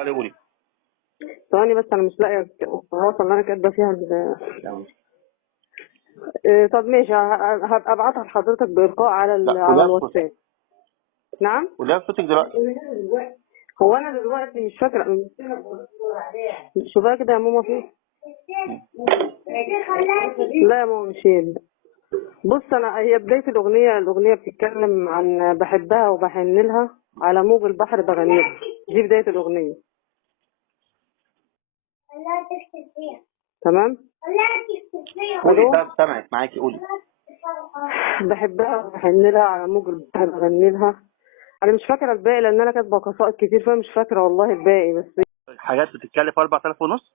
تعالي قولي. ثواني بس انا مش لاقيه الخلاصه اللي انا كاتبه فيها طب ماشي، هبقى ابعتها لحضرتك بإلقاء على لا على قوليها بصوتك. الواتساب. نعم. قوليها بصوتك دلوقتي. هو انا دلوقتي مش فاكره. شوفها كده يا ماما فين. لا يا ماما مش هي. بص انا، هي بدايه الاغنيه بتتكلم عن بحبها وبحن لها، على موج البحر بغني لها. دي بدايه الاغنيه. تمام. قولي الو. طب سامعك معاكي قولي. بحبها وبحن لها على موج البحر بغني لها. انا مش فاكره الباقي لان انا كاتبه قصائد كتير، فانا مش فاكره والله الباقي بس. حاجات بتتكلف 4000 ونص.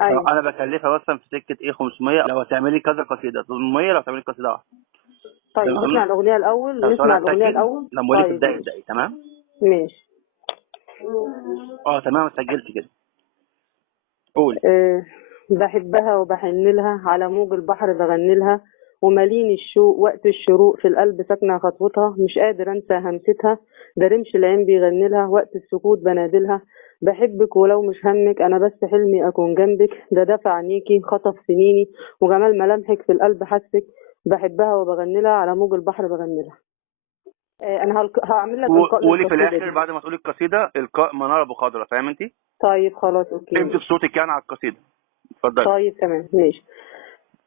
ايوه. انا بكلفها مثلا في سكه ايه 500 لو هتعملي كذا قصيده، 800 لو هتعملي قصيده واحده. طيب نسمع الاغنيه الاول، طب ثواني نسمع الاغنيه هسجل الاول. لما اقول لك طيب ابدأي ماشي. تمام. ماشي. تمام سجلت كده. قولي. بحبها وبحن لها على موج البحر بغني لها، وماليني الشوق وقت الشروق في القلب ساكنة خطوتها، مش قادر انسى همستها، ده رمش العين بيغني لها وقت السكوت بنادلها. بحبك ولو مش همك انا بس حلمي اكون جنبك، ده دفع عينيكي خطف سنيني وجمال ملامحك في القلب حسك. بحبها وبغني لها على موج البحر بغني لها. انا هعمل لك القاء قولي في للقصيدة الاخر دي. بعد ما تقولي القصيده القاء منار ابو خضره، فاهم انت؟ طيب خلاص اوكي انت ماشي. بصوتك يعني على القصيده. اتفضلي. طيب تمام ماشي.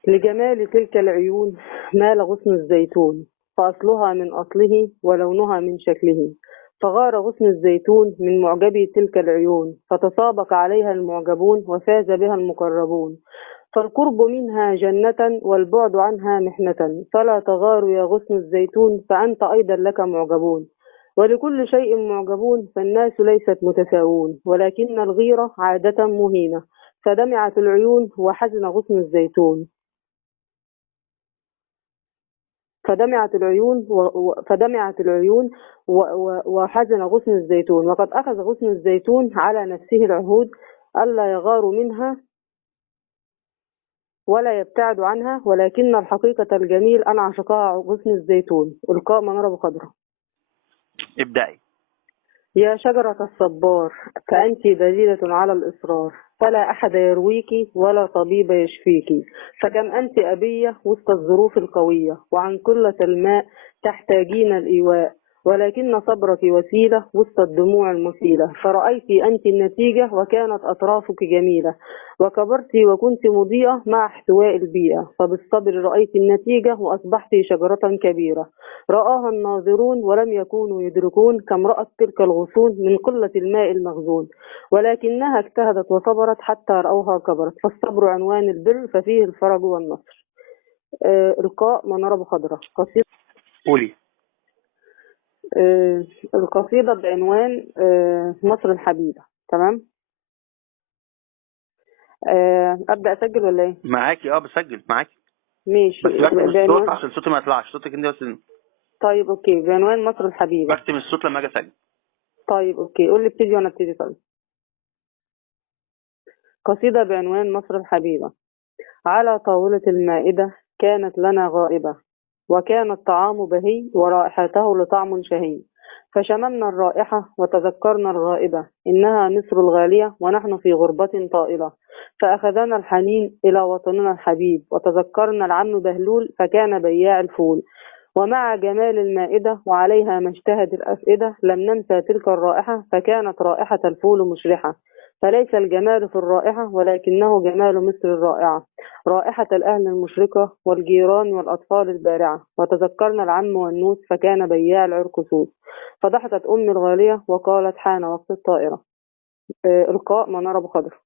لجمال تلك العيون مال غصن الزيتون، فأصلها من أصله ولونها من شكله، فغار غصن الزيتون من معجبي تلك العيون، فتسابق عليها المعجبون وفاز بها المقربون. فالقرب منها جنة والبعد عنها محنة، فلا تغار يا غصن الزيتون فأنت أيضا لك معجبون. ولكل شيء معجبون، فالناس ليست متساوون، ولكن الغيرة عادة مهينة. فدمعت العيون وحزن غصن الزيتون. فدمعت العيون وحزن غصن الزيتون، وقد أخذ غصن الزيتون على نفسه العهود ألا يغار منها ولا يبتعد عنها، ولكن الحقيقة الجميل أن عشقها غصن الزيتون. إلقاء منار أبو خضرة. ابدأي. يا شجرة الصبار فأنت دليلة على الإصرار، فلا أحد يرويك ولا طبيب يشفيك، فكم أنت أبية وسط الظروف القوية، وعن قلة الماء تحتاجين الإيواء، ولكن صبرك وسيلة وسط الدموع المسيلة، فرأيت أنت النتيجة وكانت أطرافك جميلة، وكبرت وكنت مضيئة مع احتواء البيئة، فبالصبر رأيت النتيجة وأصبحت شجرة كبيرة، رآها الناظرون ولم يكونوا يدركون كم رأت تلك الغصون من قلة الماء المخزون، ولكنها اجتهدت وصبرت حتى رأوها كبرت، فالصبر عنوان البر ففيه الفرج والنصر. إلقاء منار أبو خضرة. قصيدة. قولي. القصيدة بعنوان مصر الحبيبة. تمام. أبدأ أسجل ولا إيه؟ معاكي بسجل معاكي. ماشي. بس بكتم الصوت بعنوان. عشان صوتي ما يطلعش، صوتك انت بس. طيب أوكي، بعنوان مصر الحبيبة. بكتم الصوت لما اجي اسجل. طيب أوكي، قول لي ابتدي وأنا ابتدي. طيب. قصيدة بعنوان مصر الحبيبة. على طاولة المائدة كانت لنا غائبة، وكان الطعام بهي ورائحته لطعم شهي، فشممنا الرائحة وتذكرنا الغائبة، إنها مصر الغالية ونحن في غربة طائلة، فأخذنا الحنين إلى وطننا الحبيب، وتذكرنا العم بهلول فكان بياع الفول، ومع جمال المائدة وعليها ما اشتهت الأفئدة لم ننسى تلك الرائحة، فكانت رائحة الفول مشرحة، فليس الجمال في الرائحة ولكنه جمال مصر الرائعة، رائحة الأهل المشرقة والجيران والأطفال البارعة، وتذكرنا العم والنوس فكان بياع العرقسوس، فضحكت أمي الغالية وقالت حان وقت الطائرة. إلقاء منار أبو خضر.